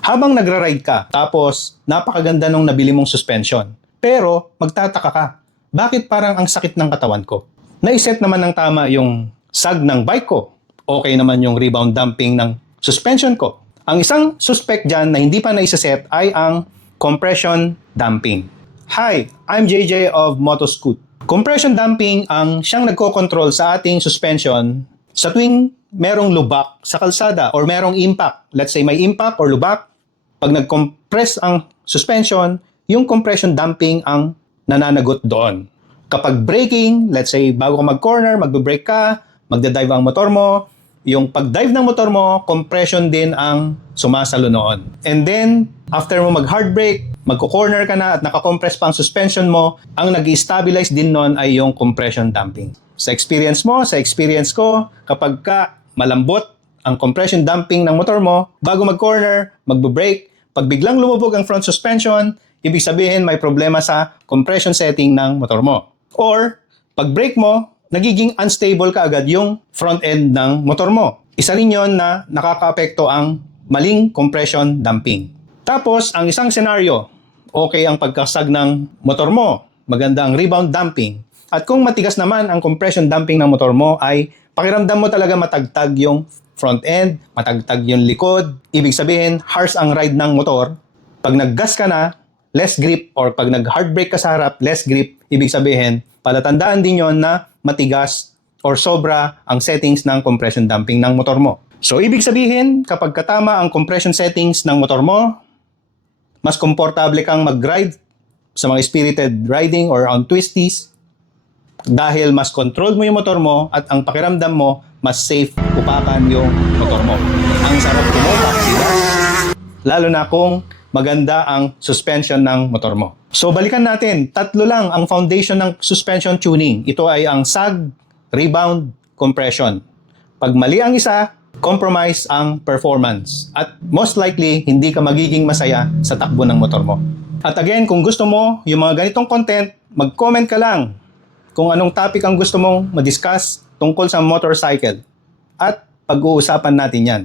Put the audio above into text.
Habang nagra-ride ka, tapos napakaganda nung nabili mong suspension. Pero magtataka ka, bakit parang ang sakit ng katawan ko? Naiset naman ng tama yung sag ng bike ko. Okay naman yung rebound damping ng suspension ko. Ang isang suspect dyan na hindi pa naisaset ay ang compression damping. Hi, I'm JJ of Motoscoot. Compression damping ang siyang nagko-control sa ating suspension sa tuwing merong lubak sa kalsada or merong impact. Let's say may impact or lubak. Pag nag-compress ang suspension, yung compression damping ang nananagot doon. Kapag braking, let's say bago ka mag-corner, magbe-brake ka, magda-dive ang motor mo, yung pag-dive ng motor mo, compression din ang sumasalo noon. And then, after mo mag-hard brake, magko-corner ka na at naka-compress pa ang suspension mo, ang nag-stabilize din noon ay yung compression damping. Sa experience mo, sa experience ko, kapag ka malambot ang compression damping ng motor mo, bago mag-corner, magbe-brake, pag biglang lumubog ang front suspension, ibig sabihin may problema sa compression setting ng motor mo. Or, pag brake mo, nagiging unstable ka agad yung front end ng motor mo. Isa rin yun na nakakaapekto ang maling compression damping. Tapos, ang isang senaryo, okay ang pagkasag ng motor mo, maganda ang rebound damping. At kung matigas naman ang compression damping ng motor mo ay pakiramdam mo talaga matagtag yung front end, matagtag yung likod. Ibig sabihin, harsh ang ride ng motor. Pag nag-gas ka na, less grip, or pag nag-hard brake ka sa harap, less grip. Ibig sabihin, palatandaan din yon na matigas or sobra ang settings ng compression damping ng motor mo. So, ibig sabihin, kapag katama ang compression settings ng motor mo, mas komportable kang mag-ride sa mga spirited riding or on twisties dahil mas controlled mo yung motor mo at ang pakiramdam mo, mas safe upakan yung motor mo. Ang sarap tumopak, diba? Lalo na kung maganda ang suspension ng motor mo. So balikan natin, tatlo lang ang foundation ng suspension tuning. Ito ay ang sag, rebound, compression. Pag mali ang isa, compromise ang performance. At most likely, hindi ka magiging masaya sa takbo ng motor mo. At again, kung gusto mo yung mga ganitong content, mag-comment ka lang kung anong topic ang gusto mong ma-discuss tungkol sa motorcycle. At pag-uusapan natin yan.